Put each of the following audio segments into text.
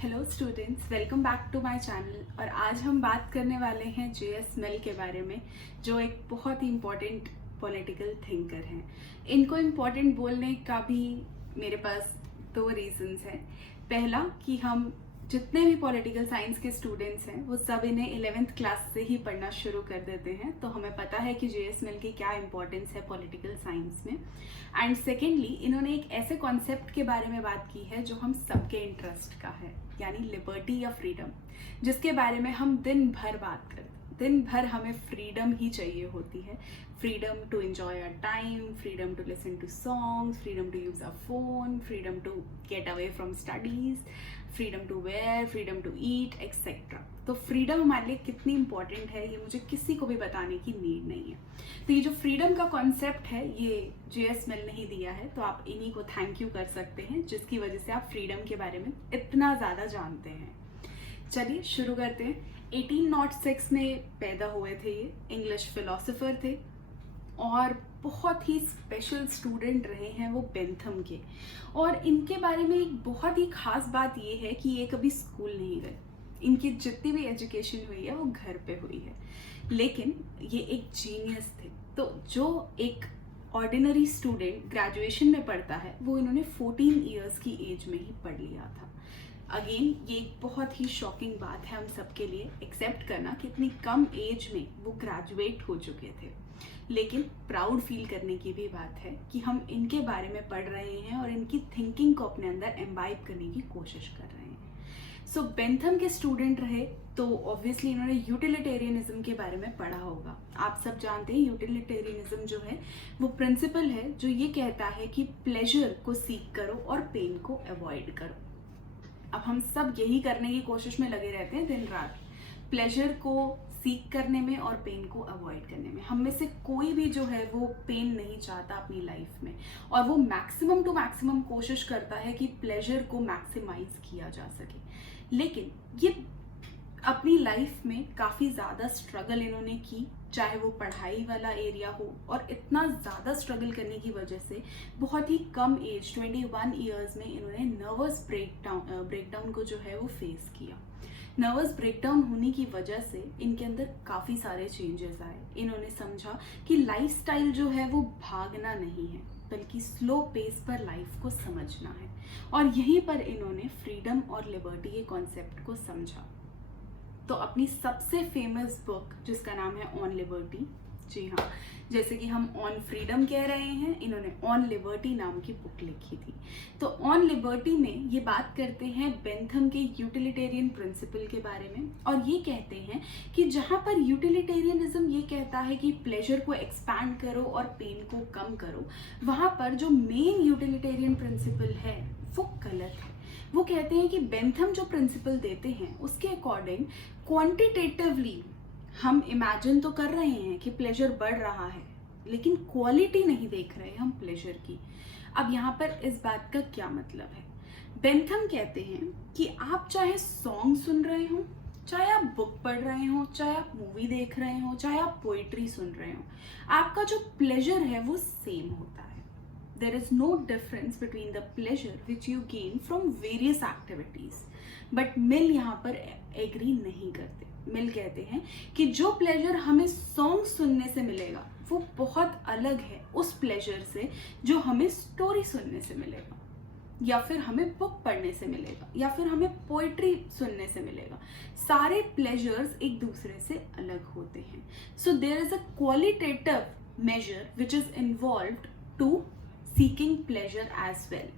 Hello students, welcome back to my channel. और आज हम बात करने वाले हैं जे.एस. मिल के बारे में, जो एक बहुत ही इम्पोर्टेंट पॉलिटिकल थिंकर हैं। इनको इम्पोर्टेंट बोलने का भी मेरे पास दो रीजंस हैं। पहला कि हम जितने भी पॉलिटिकल साइंस के स्टूडेंट्स हैं वो सब इन्हें 11th क्लास से ही पढ़ना शुरू कर देते हैं, तो हमें पता है कि जे.एस. मिल की क्या इंपॉर्टेंस है पॉलिटिकल साइंस में। एंड सेकेंडली, इन्होंने एक ऐसे कॉन्सेप्ट के बारे में बात की है जो हम सबके इंटरेस्ट का है, यानी लिबर्टी या फ्रीडम, जिसके बारे में हम दिन भर बात करते हैं। दिन भर हमें फ्रीडम ही चाहिए होती है। Freedom to enjoy our time, freedom to listen to songs, freedom to use a phone, freedom to get away from studies, freedom to wear, freedom to eat etcetera. तो फ्रीडम हमारे लिए कितनी इंपॉर्टेंट है ये मुझे किसी को भी बताने की नीड नहीं है। तो ये जो फ्रीडम का कॉन्सेप्ट है ये जे.एस. मिल ने ही दिया है, तो आप इन्हीं को थैंक यू कर सकते हैं जिसकी वजह से आप फ्रीडम के बारे में इतना ज़्यादा जानते हैं। चलिए शुरू करते हैं। 1806 में पैदा हुए थे ये, इंग्लिश फिलोसोफर थे और बहुत ही स्पेशल स्टूडेंट रहे हैं वो बेंथम के। और इनके बारे में एक बहुत ही खास बात ये है कि ये कभी स्कूल नहीं गए। इनकी जितनी भी एजुकेशन हुई है वो घर पे हुई है, लेकिन ये एक जीनियस थे। तो जो एक ऑर्डिनरी स्टूडेंट ग्रेजुएशन में पढ़ता है वो इन्होंने 14 इयर्स की एज में ही पढ़ लिया था। अगेन ये एक बहुत ही शॉकिंग बात है हम सबके लिए एक्सेप्ट करना कि इतनी कम एज में वो ग्रेजुएट हो चुके थे, लेकिन प्राउड फील करने की भी बात है कि हम इनके बारे में पढ़ रहे हैं और इनकी थिंकिंग को अपने अंदर एम्बाइब करने की कोशिश कर रहे हैं। सो बेंथम के स्टूडेंट रहे तो ऑब्वियसली इन्होंने यूटिलिटेरियनिज्म के बारे में पढ़ा होगा। आप सब जानते हैं यूटिलिटेरियनिज्म जो है वो प्रिंसिपल है जो ये कहता है कि प्लेजर को सीक करो और पेन को अवॉइड करो। अब हम सब यही करने की कोशिश में लगे रहते हैं दिन रात, प्लेजर को सीक करने में और पेन को अवॉइड करने में। हम में से कोई भी जो है वो पेन नहीं चाहता अपनी लाइफ में, और वो मैक्सिमम टू मैक्सिमम कोशिश करता है कि प्लेजर को मैक्सिमाइज किया जा सके। लेकिन ये अपनी लाइफ में काफ़ी ज़्यादा स्ट्रगल इन्होंने की, चाहे वो पढ़ाई वाला एरिया हो, और इतना ज़्यादा स्ट्रगल करने की वजह से बहुत ही कम एज 21 ईयर्स में इन्होंने नर्वस ब्रेकडाउन को जो है वो फेस किया। नर्वस ब्रेकडाउन होने की वजह से इनके अंदर काफ़ी सारे चेंजेस आए। इन्होंने समझा कि लाइफस्टाइल जो है वो भागना नहीं है बल्कि स्लो पेस पर लाइफ को समझना है, और यहीं पर इन्होंने फ्रीडम और लिबर्टी के कॉन्सेप्ट को समझा। तो अपनी सबसे फेमस बुक जिसका नाम है ऑन लिबर्टी, जी हाँ, जैसे कि हम ऑन फ्रीडम कह रहे हैं, इन्होंने ऑन लिबर्टी नाम की बुक लिखी थी। तो ऑन लिबर्टी में ये बात करते हैं बेंथम के यूटिलिटेरियन प्रिंसिपल के बारे में, और ये कहते हैं कि जहाँ पर यूटिलिटेरियनिज्म ये कहता है कि प्लेजर को एक्सपैंड करो और पेन को कम करो, वहाँ पर जो मेन यूटिलिटेरियन प्रिंसिपल है वो गलत है। वो कहते हैं कि बेंथम जो प्रिंसिपल देते हैं उसके अकॉर्डिंग क्वांटिटेटिवली हम इमेजिन तो कर रहे हैं कि प्लेजर बढ़ रहा है, लेकिन क्वालिटी नहीं देख रहे हम प्लेजर की। अब यहाँ पर इस बात का क्या मतलब है? बेंथम कहते हैं कि आप चाहे सॉन्ग सुन रहे हो, चाहे आप बुक पढ़ रहे हो, चाहे आप मूवी देख रहे हो, चाहे आप पोइट्री सुन रहे हो, आपका जो प्लेजर है वो सेम होता है। There is no difference between the pleasure which you gain from various activities. But मिल यहाँ पर एग्री नहीं करते। मिल कहते हैं कि जो प्लेजर हमें सॉन्ग सुनने से मिलेगा वो बहुत अलग है उस प्लेजर से जो हमें स्टोरी सुनने से मिलेगा, या फिर हमें बुक पढ़ने से मिलेगा, या फिर हमें पोइट्री सुनने से मिलेगा। सारे प्लेजर्स एक दूसरे से अलग होते हैं। So there is a qualitative measure which is involved to seeking pleasure as well.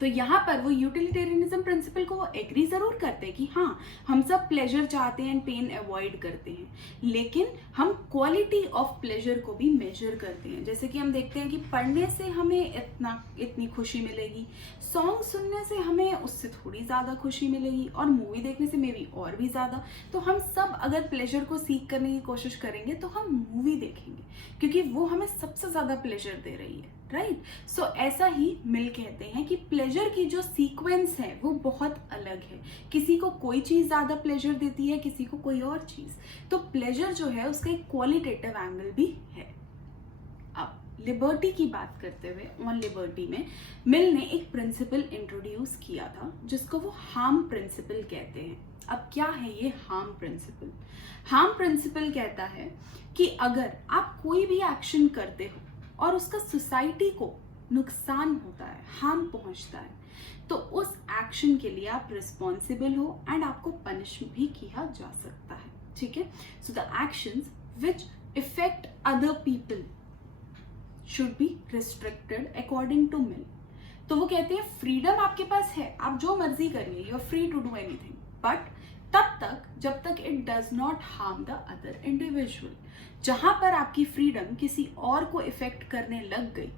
तो यहाँ पर वो यूटिलिटेरियनिज्म प्रिंसिपल को वो एग्री जरूर करते हैं कि हाँ, हम सब प्लेजर चाहते हैं, पेन अवॉइड करते हैं, लेकिन हम क्वालिटी ऑफ प्लेजर को भी मेजर करते हैं। जैसे कि हम देखते हैं कि पढ़ने से हमें इतनी खुशी मिलेगी, सॉन्ग सुनने से हमें उससे थोड़ी ज़्यादा खुशी मिलेगी, और मूवी देखने से मे बी और भी ज़्यादा। तो हम सब अगर प्लेजर को सीख करने की कोशिश करेंगे तो हम मूवी देखेंगे, क्योंकि वो हमें सबसे ज़्यादा प्लेजर दे रही है, राइट? सो ऐसा ही मिल कहते हैं कि प्लेजर की जो सीक्वेंस है वो बहुत अलग है। किसी को कोई चीज़ ज़्यादा प्लेजर देती है, किसी को कोई और चीज़। तो प्लेजर जो है उसका एक क्वालिटेटिव एंगल भी है। अब लिबर्टी की बात करते हुए ऑन लिबर्टी में मिल ने एक प्रिंसिपल इंट्रोड्यूस किया था जिसको वो हार्म प्रिंसिपल कहते हैं। अब क्या है ये हार्म प्रिंसिपल? हार्म प्रिंसिपल कहता है कि अगर आप कोई भी एक्शन करते हो और उसका सोसाइटी को नुकसान होता है, हार्म पहुंचता है, तो उस एक्शन के लिए आप रिस्पॉन्सिबल हो एंड आपको पनिश भी किया जा सकता है। ठीक है, so the actions which effect other people should be restricted according to Mill. तो वो कहते हैं फ्रीडम आपके पास है, आप जो मर्जी करिए, you are free to do anything, but तब तक जब तक it does not harm the other individual. जहां पर आपकी फ्रीडम किसी और को इफेक्ट करने लग गई,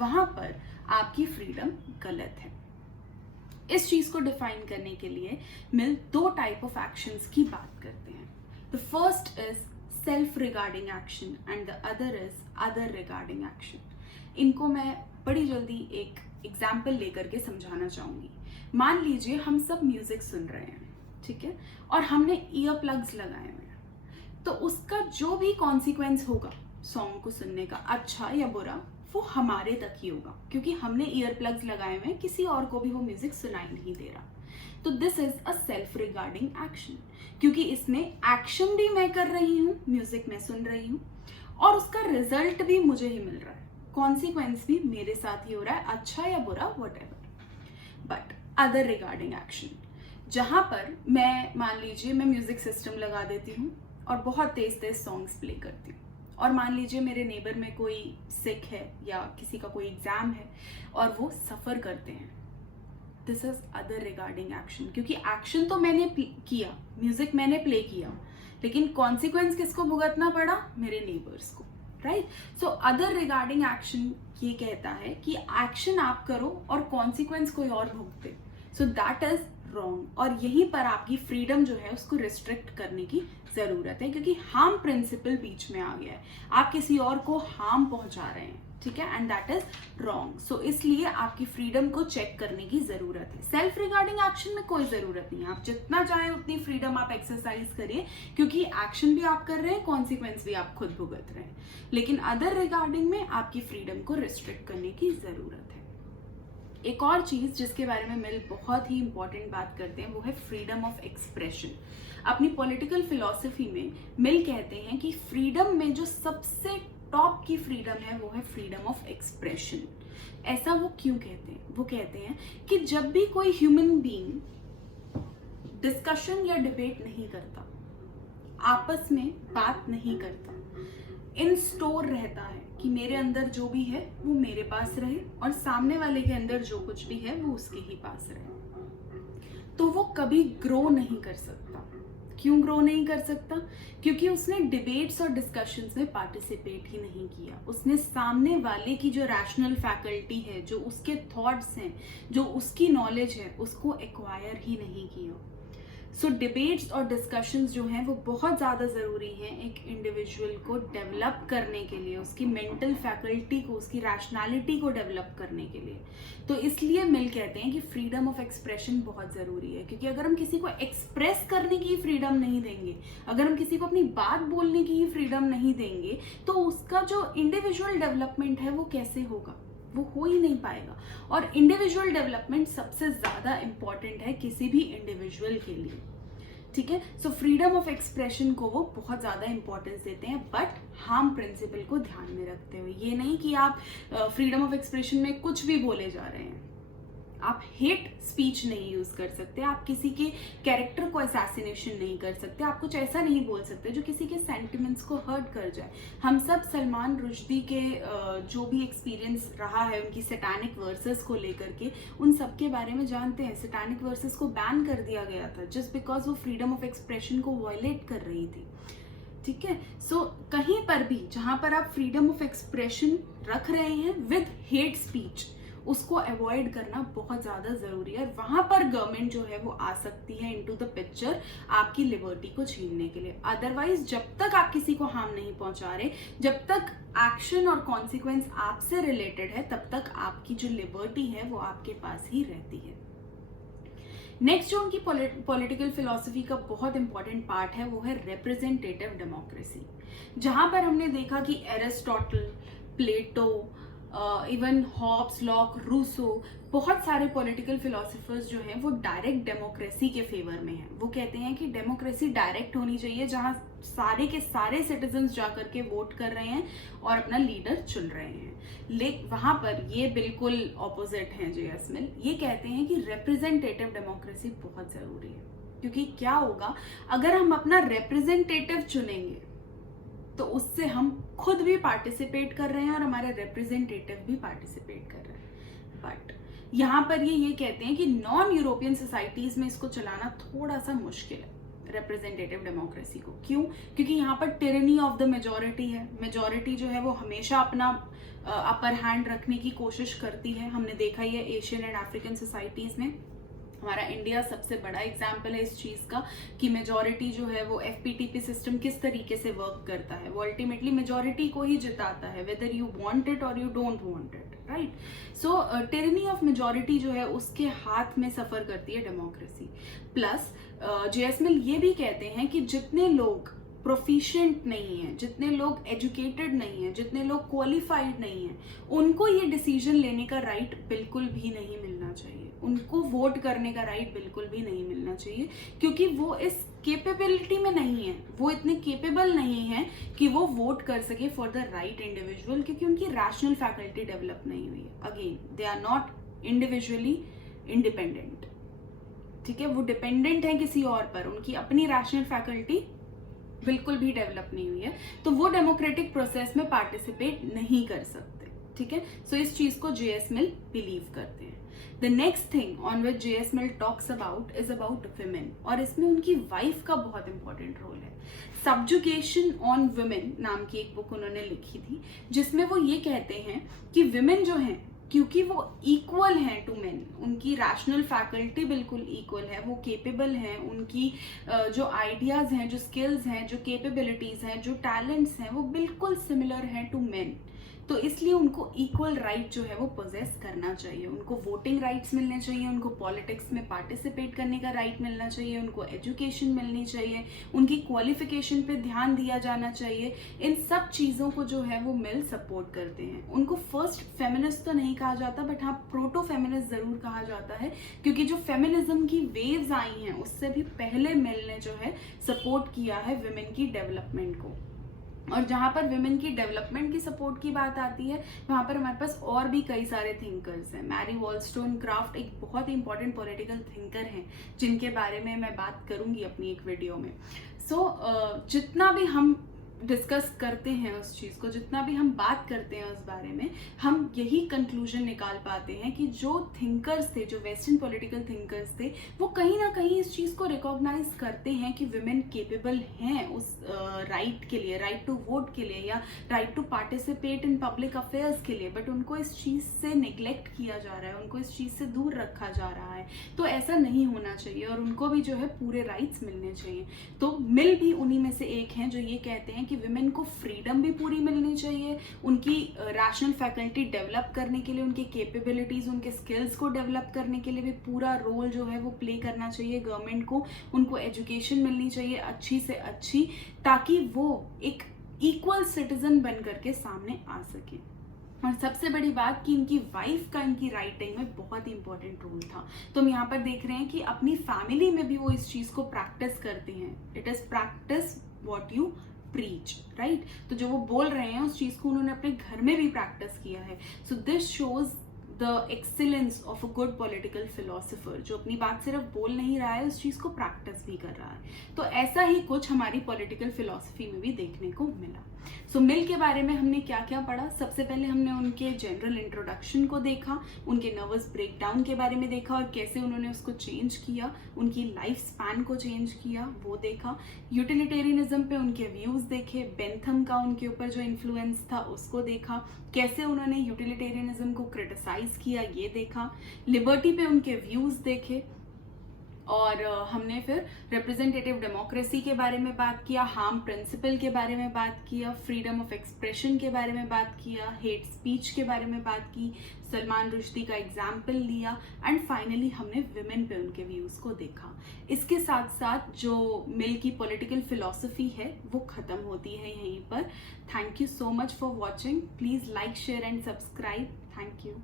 वहां पर आपकी फ्रीडम गलत है। इस चीज को डिफाइन करने के लिए मिल दो टाइप ऑफ एक्शंस की बात करते हैं। The first is self regarding action and the other is other regarding action. इनको मैं बड़ी जल्दी एक एग्जाम्पल लेकर के समझाना चाहूंगी। मान लीजिए हम सब म्यूजिक सुन रहे हैं, ठीक है, और हमने ईयर प्लग्स लगाए हुए हैं, तो उसका जो भी कॉन्सिक्वेंस होगा सॉन्ग को सुनने का, अच्छा या बुरा, वो हमारे तक ही होगा, क्योंकि हमने ईयर प्लग्स लगाए हुए हैं, किसी और को भी वो म्यूजिक सुनाई नहीं दे रहा। तो this is a self regarding action, क्योंकि इसमें एक्शन भी मैं कर रही हूँ, म्यूजिक मैं सुन रही हूँ, और उसका रिजल्ट भी मुझे ही मिल रहा है, कॉन्सिक्वेंस भी मेरे साथ ही हो रहा है, अच्छा या बुरा, whatever. But other regarding action, जहां पर मैं मान लीजिए मैं म्यूजिक सिस्टम लगा देती हूँ और बहुत तेज तेज सॉन्ग्स प्ले करती हूँ, और मान लीजिए मेरे नेबर में कोई सिक है या किसी का कोई एग्जाम है और वो सफर करते हैं, this is other regarding action, क्योंकि एक्शन तो मैंने किया, म्यूजिक मैंने प्ले किया, लेकिन कॉन्सिक्वेंस किसको भुगतना पड़ा? मेरे नेबर्स को, right? So other regarding action ये कहता है कि एक्शन आप करो और कॉन्सिक्वेंस कोई और भुगते, सो दैट इज रॉन्ग, और यहीं पर आपकी फ्रीडम जो है उसको रिस्ट्रिक्ट करने की जरूरत है, क्योंकि हार्म प्रिंसिपल बीच में आ गया है, आप किसी और को हार्म पहुंचा रहे हैं, ठीक है, एंड दैट इज रॉन्ग। सो इसलिए आपकी फ्रीडम को चेक करने की जरूरत है। सेल्फ रिगार्डिंग एक्शन में कोई जरूरत नहीं है, आप जितना चाहे उतनी फ्रीडम आप एक्सरसाइज करिए, क्योंकि एक्शन भी आप कर रहे हैं, कॉन्सिक्वेंस भी आप खुद भुगत रहे हैं, लेकिन अदर रिगार्डिंग में आपकी फ्रीडम को रिस्ट्रिक्ट करने की जरूरत है। एक और चीज जिसके बारे में मिल बहुत ही इंपॉर्टेंट बात करते हैं वो है फ्रीडम ऑफ एक्सप्रेशन। अपनी पॉलिटिकल फिलॉसफी में मिल कहते हैं कि फ्रीडम में जो सबसे टॉप की फ्रीडम है वो है फ्रीडम ऑफ एक्सप्रेशन। ऐसा वो क्यों कहते हैं? वो कहते हैं कि जब भी कोई ह्यूमन बीइंग डिस्कशन या डिबेट नहीं करता, आपस में बात नहीं करता, इन स्टोर रहता है कि मेरे अंदर जो भी है वो मेरे पास रहे और सामने वाले के अंदर जो कुछ भी है वो उसके ही पास रहे, तो वो कभी ग्रो नहीं कर सकता। क्यों ग्रो नहीं कर सकता? क्योंकि उसने डिबेट्स और डिस्कशंस में पार्टिसिपेट ही नहीं किया, उसने सामने वाले की जो रैशनल फैकल्टी है, जो उसके थॉट्स हैं, जो उसकी नॉलेज है, उसको एक्वायर ही नहीं किया। सो डिबेट्स और डिस्कशंस जो हैं वो बहुत ज़्यादा ज़रूरी हैं एक इंडिविजुअल को डेवलप करने के लिए, उसकी मेंटल फैकल्टी को, उसकी रैशनैलिटी को डेवलप करने के लिए। तो इसलिए मिल कहते हैं कि फ्रीडम ऑफ एक्सप्रेशन बहुत ज़रूरी है, क्योंकि अगर हम किसी को एक्सप्रेस करने की फ्रीडम नहीं देंगे, अगर हम किसी को अपनी बात बोलने की फ्रीडम नहीं देंगे, तो उसका जो इंडिविजुअल डेवलपमेंट है वो कैसे होगा? वो हो ही नहीं पाएगा। और इंडिविजुअल डेवलपमेंट सबसे ज्यादा इंपॉर्टेंट है किसी भी इंडिविजुअल के लिए, ठीक है। सो फ्रीडम ऑफ एक्सप्रेशन को वो बहुत ज्यादा इंपॉर्टेंस देते हैं, बट हार्म प्रिंसिपल को ध्यान में रखते हुए। ये नहीं कि आप फ्रीडम ऑफ एक्सप्रेशन में कुछ भी बोले जा रहे हैं, आप हेट स्पीच नहीं यूज कर सकते, आप किसी के कैरेक्टर को असैसिनेशन नहीं कर सकते, आप कुछ ऐसा नहीं बोल सकते जो किसी के सेंटिमेंट्स को हर्ट कर जाए। हम सब सलमान रुश्दी के जो भी एक्सपीरियंस रहा है उनकी सैटानिक वर्सेस को लेकर के, उन सब के बारे में जानते हैं। सैटानिक वर्सेस को बैन कर दिया गया था जस्ट बिकॉज वो फ्रीडम ऑफ एक्सप्रेशन को वायलेट कर रही थी, ठीक है। सो कहीं पर भी जहां पर आप फ्रीडम ऑफ एक्सप्रेशन रख रहे हैं विद हेट स्पीच, उसको अवॉइड करना बहुत ज्यादा जरूरी है। वहां पर गवर्नमेंट जो है वो आ सकती है इनटू द पिक्चर आपकी लिबर्टी को छीनने के लिए। अदरवाइज जब तक आप किसी को हार्म नहीं पहुंचा रहे, जब तक एक्शन और कॉन्सिक्वेंस आपसे रिलेटेड है, तब तक आपकी जो लिबर्टी है वो आपके पास ही रहती है। नेक्स्ट जो उनकी पॉलिटिकल फिलॉसफी का बहुत इंपॉर्टेंट पार्ट है वो है रिप्रेजेंटेटिव डेमोक्रेसी, जहां पर हमने देखा कि एरिस्टोटल, प्लेटो, इवन हॉब्स, लॉक, रूसो, बहुत सारे पॉलिटिकल फिलोसफर्स जो हैं वो डायरेक्ट डेमोक्रेसी के फेवर में हैं। वो कहते हैं कि डेमोक्रेसी डायरेक्ट होनी चाहिए, जहां सारे के सारे सिटीजन्स जाकर के वोट कर रहे हैं और अपना लीडर चुन रहे हैं। लेकिन वहां पर ये बिल्कुल ऑपोजिट है जे.एस. मिल। ये कहते हैं कि रिप्रेजेंटेटिव डेमोक्रेसी बहुत जरूरी है, क्योंकि क्या होगा अगर हम अपना रिप्रेजेंटेटिव चुनेंगे तो उससे हम खुद भी पार्टिसिपेट कर रहे हैं और हमारे रिप्रेजेंटेटिव भी पार्टिसिपेट कर रहे हैं। बट यहाँ पर ये कहते हैं कि नॉन यूरोपियन सोसाइटीज में इसको चलाना थोड़ा सा मुश्किल है, रिप्रेजेंटेटिव डेमोक्रेसी को। क्यों? क्योंकि यहाँ पर टिरनी ऑफ द मेजोरिटी है। मेजोरिटी जो है वो हमेशा अपना अपर हैंड रखने की कोशिश करती है। हमने देखा ही है एशियन एंड अफ्रीकन सोसाइटीज में। हमारा इंडिया सबसे बड़ा एग्जाम्पल है इस चीज का कि मेजोरिटी जो है वो एफपीटीपी सिस्टम किस तरीके से वर्क करता है। वो अल्टीमेटली मेजोरिटी को ही जिताता है, वेदर यू वांट इट और you don't want it, right. So tyranny of majority जो है उसके हाथ में सफर करती है डेमोक्रेसी। Plus JS. मिल ये भी कहते हैं कि जितने लोग प्रोफिशिएंट नहीं है, जितने लोग एजुकेटेड नहीं है, जितने लोग क्वालिफाइड नहीं है, उनको ये डिसीजन लेने का राइट बिल्कुल भी नहीं मिलना चाहिए। उनको वोट करने का राइट बिल्कुल भी नहीं मिलना चाहिए, क्योंकि वो इस केपेबिलिटी में नहीं है, वो इतने केपेबल नहीं है कि वो वोट कर सके फॉर द राइट इंडिविजुअल, क्योंकि उनकी रैशनल फैकल्टी डेवलप नहीं हुई है। Again, they are not individually independent, ठीक है। वो डिपेंडेंट है किसी और पर, उनकी अपनी रैशनल फैकल्टी बिल्कुल भी डेवलप नहीं हुई है, तो वो डेमोक्रेटिक प्रोसेस में पार्टिसिपेट नहीं कर सकते, ठीक है। सो इस चीज को जे.एस. मिल बिलीव करते हैं। The next thing on which JS. Mill talks about is about women, और इसमें उनकी वाइफ का बहुत इंपॉर्टेंट रोल है। सब्जुगेशन ऑन वुमेन नाम की एक बुक उन्होंने लिखी थी, जिसमें वो ये कहते हैं कि विमेन जो हैं, क्योंकि वो इक्वल हैं टू मेन, उनकी रैशनल फैकल्टी बिल्कुल इक्वल है, वो केपेबल हैं, उनकी जो आइडियाज हैं, जो स्किल्स हैं, जो केपेबिलिटीज हैं, जो टैलेंट्स हैं, वो बिल्कुल सिमिलर हैं टू मेन। तो इसलिए उनको इक्वल राइट जो है वो पोजेस करना चाहिए। उनको वोटिंग राइट्स मिलने चाहिए, उनको पॉलिटिक्स में पार्टिसिपेट करने का राइट मिलना चाहिए, उनको एजुकेशन मिलनी चाहिए, उनकी क्वालिफिकेशन पे ध्यान दिया जाना चाहिए। इन सब चीज़ों को जो है वो मिल सपोर्ट करते हैं। उनको फर्स्ट फेमिनिस्ट तो नहीं कहा जाता, बट हाँ प्रोटो फेमिनिस्ट जरूर कहा जाता है, क्योंकि जो फेमिनिज्म की वेव्स आई हैं उससे भी पहले मिल ने जो है सपोर्ट किया है विमेन की डेवलपमेंट को। और जहाँ पर विमेन की डेवलपमेंट की सपोर्ट की बात आती है, वहाँ पर हमारे पास और भी कई सारे थिंकर्स हैं। मैरी वॉलस्टोनक्राफ्ट एक बहुत ही इंपॉर्टेंट पॉलिटिकल थिंकर हैं, जिनके बारे में मैं बात करूंगी अपनी एक वीडियो में। जितना भी हम डिस्कस करते हैं उस चीज़ को, जितना भी हम बात करते हैं उस बारे में, हम यही कंक्लूजन निकाल पाते हैं कि जो थिंकर्स थे, जो वेस्टर्न पॉलिटिकल थिंकर्स थे, वो कहीं ना कहीं इस चीज़ को रिकॉग्नाइज करते हैं कि विमेन केपेबल हैं उस राइट के लिए, राइट टू वोट के लिए या right to participate in public affairs के लिए, बट उनको इस चीज़ से निग्लेक्ट किया जा रहा है, उनको इस चीज़ से दूर रखा जा रहा है। तो ऐसा नहीं होना चाहिए और उनको भी जो है पूरे राइट्स मिलने चाहिए। तो मिल भी उन्हीं में से एक हैं जो ये कहते हैं कि विमेन को फ्रीडम भी पूरी मिलनी चाहिए, उनकी रैशनल फैकल्टी डेवलप करने के लिए, उनके कैपेबिलिटीज, उनके स्किल्स को डेवलप करने के लिए भी पूरा रोल जो है वो प्ले करना चाहिए गवर्नमेंट को। उनको एजुकेशन मिलनी चाहिए अच्छी से अच्छी, ताकि वो एक इक्वल सिटीजन बन करके सामने आ सके। और सबसे बड़ी बात कि इनकी वाइफ का इनकी राइटिंग में बहुत ही इंपॉर्टेंट रोल था। तो हम यहाँ पर देख रहे हैं कि अपनी फैमिली में भी वो इस चीज को प्रैक्टिस करते हैं। It is practice what you preach, right. तो जो वो बोल रहे हैं उस चीज को उन्होंने अपने घर में भी प्रैक्टिस किया है। So this shows the excellence of a good political philosopher, जो अपनी बात सिर्फ बोल नहीं रहा है, उस चीज को प्रैक्टिस भी कर रहा है। तो ऐसा ही कुछ हमारी पॉलिटिकल फिलोसफी में भी देखने को मिला। सो मिल के बारे में हमने क्या क्या पढ़ा? सबसे पहले हमने उनके जनरल इंट्रोडक्शन को देखा, उनके नर्वस ब्रेकडाउन के बारे में देखा और कैसे उन्होंने उसको चेंज किया, उनकी लाइफ स्पैन को चेंज किया वो देखा। यूटिलिटेरियनिज्म पे उनके व्यूज देखे, बेंथम का उनके ऊपर जो इन्फ्लुएंस था उसको देखा, कैसे उन्होंने यूटिलिटेरियनिज्म को क्रिटिसाइज किया ये देखा। लिबर्टी पे उनके व्यूज देखे, और हमने फिर रिप्रेजेंटेटिव डेमोक्रेसी के बारे में बात किया, हार्म प्रिंसिपल के बारे में बात किया, फ्रीडम ऑफ एक्सप्रेशन के बारे में बात किया, हेट स्पीच के बारे में बात की, सलमान रुश्दी का एग्जाम्पल लिया एंड फाइनली हमने विमेन पे उनके व्यूज़ को देखा। इसके साथ साथ जो मिल की पॉलिटिकल फिलॉसफी है वो ख़त्म होती है यहीं पर। Thank you so much for watching. Please like, share and subscribe. Thank you.